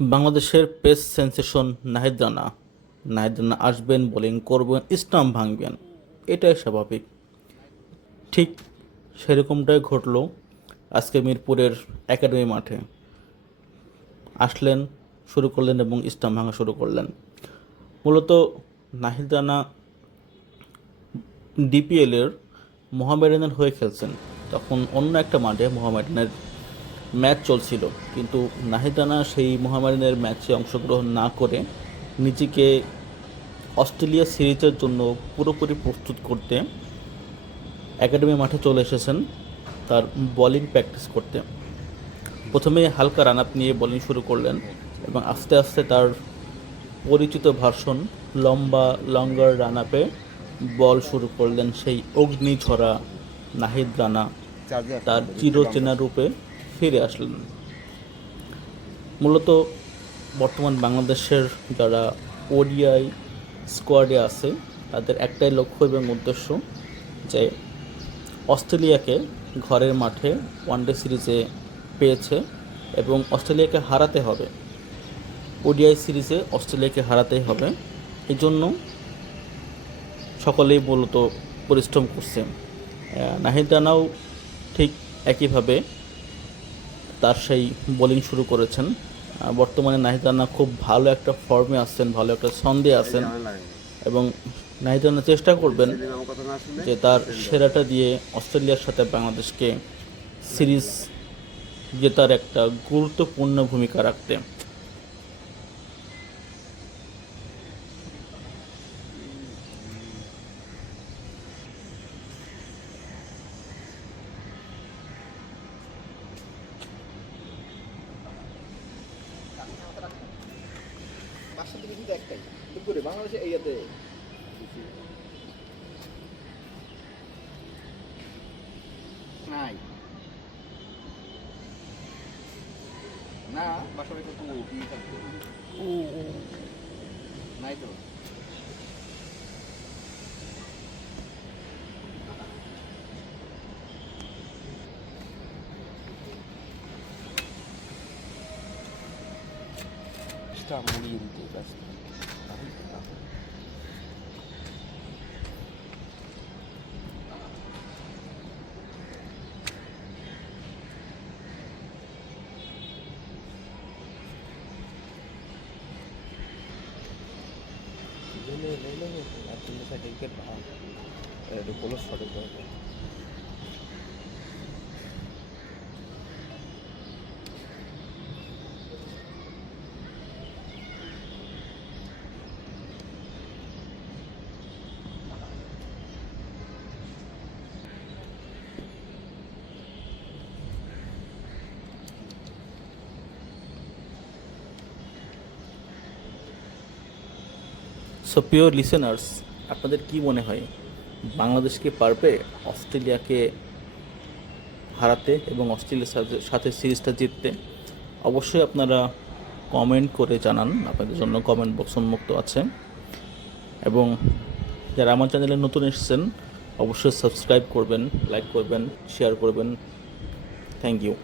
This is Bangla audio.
বাংলাদেশের পেস সেন্সেশন নাহিদ রানা। আসবেন, বোলিং করবেন, স্টাম্প ভাঙবেন, এটাই স্বাভাবিক। ঠিক সেরকমটাই ঘটল আজকে মিরপুরের একাডেমি মাঠে। আসলেন, শুরু করলেন এবং স্টাম্প ভাঙা শুরু করলেন। মূলত নাহিদ রানা ডিপিএলের মোহামেডানের হয়ে খেলছেন, তখন অন্য একটা মাঠে মোহামেডানের ম্যাচ চলছিল, কিন্তু নাহিদ রানা সেই মোহামেডানের ম্যাচে অংশগ্রহণ না করে নিজেকে অস্ট্রেলিয়া সিরিজের জন্য পুরোপুরি প্রস্তুত করতে একাডেমি মাঠে চলে এসেছেন তার বোলিং প্র্যাকটিস করতে। প্রথমে হালকা রান আপ নিয়ে বোলিং শুরু করলেন এবং আস্তে আস্তে তার পরিচিত ভার্সন লঙ্গার রান আপে বল শুরু করলেন সেই অগ্নিঝরা নাহিদ রানা তার চিরচেনা রূপে ফিরে আসলেন। মূলত বর্তমান বাংলাদেশের যারা ওডিআই স্কোয়াডে আছে তাদের একটাই লক্ষ্য এবং উদ্দেশ্য যে অস্ট্রেলিয়াকে ঘরের মাঠে ওয়ানডে সিরিজে পেয়েছে এবং অস্ট্রেলিয়াকে হারাতে হবে, ওডিআই সিরিজে অস্ট্রেলিয়াকে হারাতেই হবে। এই জন্য সকলেই মূলত পরিশ্রম করছে। নাহিদ রানাও ঠিক একইভাবে তার সেই বোলিং শুরু করেছেন। বর্তমানে নাহিদ রানা খুব ভালো একটা ফর্মে আছেন, ভালো একটা ছন্দে আছেন এবং নাহিদ রানা চেষ্টা করবেন যে তার সেরাটা দিয়ে অস্ট্রেলিয়ার সাথে বাংলাদেশকে সিরিজ জেতার একটা গুরুত্বপূর্ণ ভূমিকা রাখতে। পাঁচটা থেকে কিন্তু একটাই দুপুরে বাংলাদেশে এইয়াতে নাই না বাসায় তো কি থাকবে নাই তো sta morendo questo. Lei attende sai che va dopo lo solito. So প্রিয় লিসেনার্স, আপনাদের কি মনে হয় বাংলাদেশকে পারবে অস্ট্রেলিয়াকে হারাতে এবং অস্ট্রেলিয়ার সাথে সিরিজটা জিততে? অবশ্যই আপনারা কমেন্ট করে জানান, আপনাদের জন্য কমেন্ট বক্স উন্মুক্ত আছে। এবং যারা আমার চ্যানেলে নতুন এসেছেন অবশ্যই সাবস্ক্রাইব করবেন, লাইক করবেন, শেয়ার করবেন। Thank you.